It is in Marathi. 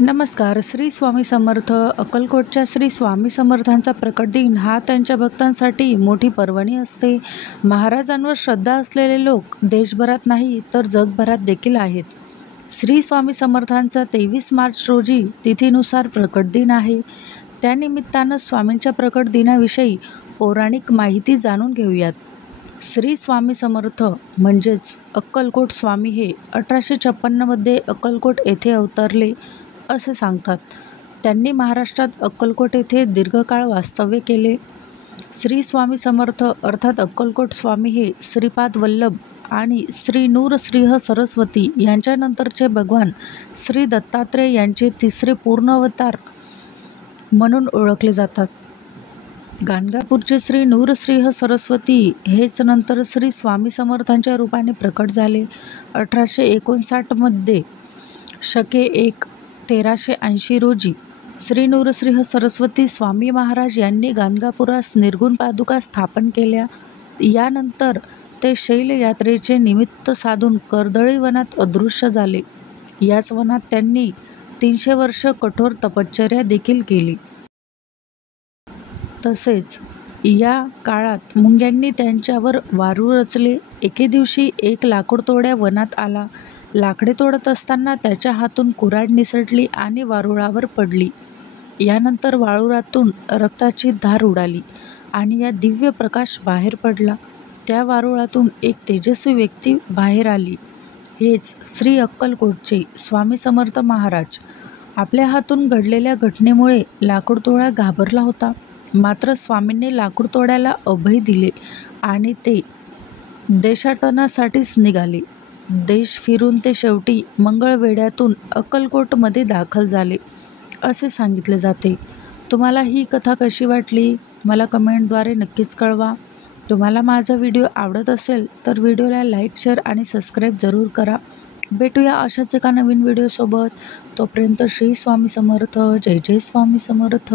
नमस्कार. श्री स्वामी समर्थ. अक्कलकोटच्या श्री स्वामी समर्थांचा प्रकट दिन हा त्यांच्या भक्तांसाठी मोठी पर्वणी असते. महाराजांवर श्रद्धा असलेले लोक देशभरात नाही तर जगभरात देखील आहेत. श्री स्वामी समर्थांचा 23 मार्च रोजी तिथीनुसार प्रकट दिन आहे. त्यानिमित्तानं स्वामींच्या प्रकट दिनाविषयी पौराणिक माहिती जाणून घेऊयात. श्री स्वामी समर्थ म्हणजेच अक्कलकोट स्वामी हे 1856 अक्कलकोट येथे अवतरले असे सांगतात. त्यांनी महाराष्ट्रात अक्कलकोट येथे दीर्घकाळ वास्तव्य केले. श्री स्वामी समर्थ अर्थात अक्कलकोट स्वामी हे श्रीपाद वल्लभ आणि श्री नूरसिंह सरस्वती यांच्यानंतरचे भगवान श्री दत्तात्रेय यांचे तिसरे पूर्ण अवतार म्हणून ओळखले जातात. गाणगापूरचे श्री नूरसिंह सरस्वती हेच नंतर श्री स्वामी समर्थांच्या रूपाने प्रकट झाले. 1859 शके 1 1380 रोजी श्री नूरसिंह सरस्वती स्वामी महाराज यांनी गाणगापुरास निर्गुण पादुका स्थापन केल्या. यानंतर ते शैलयात्रेचे निमित्त साधून कर्दळी वनात अदृश्य झाले. याच वनात त्यांनी 300 वर्ष कठोर तपश्चर्या देखील केली. तसेच या काळात मुंग्यांनी त्यांच्यावर वारूळ रचले. एके दिवशी एक लाकूडतोड्या वनात आला. लाकडे तोडत असताना त्याच्या हातून कुऱ्हाड निसटली आणि वारुळावर पडली. यानंतर वारुळातून रक्ताची धार उडाली आणि या दिव्य प्रकाश बाहेर पडला. त्या वारुळातून एक तेजस्वी व्यक्ती बाहेर आली. हेच श्री अक्कलकोटचे स्वामी समर्थ महाराज. आपल्या हातून घडलेल्या घटनेमुळे लाकूडतोडा घाबरला होता. मात्र स्वामींनी लाकूडतोड्याला अभय दिले आणि ते देशाटनासाठीच निघाले. देश फिरून ते शेवटी मंगळवेढ्यातून अक्कलकोटमध्ये दाखल झाले असे सांगितले जाते. तुम्हाला ही कथा कशी वाटली मला कमेंटद्वारे नक्कीच कळवा. तुम्हाला माझा व्हिडिओ आवडत असेल तर व्हिडिओला लाईक, शेअर आणि सबस्क्राईब जरूर करा. भेटूया अशाच एका नवीन व्हिडिओसोबत. तोपर्यंत श्री स्वामी समर्थ. जय जय स्वामी समर्थ.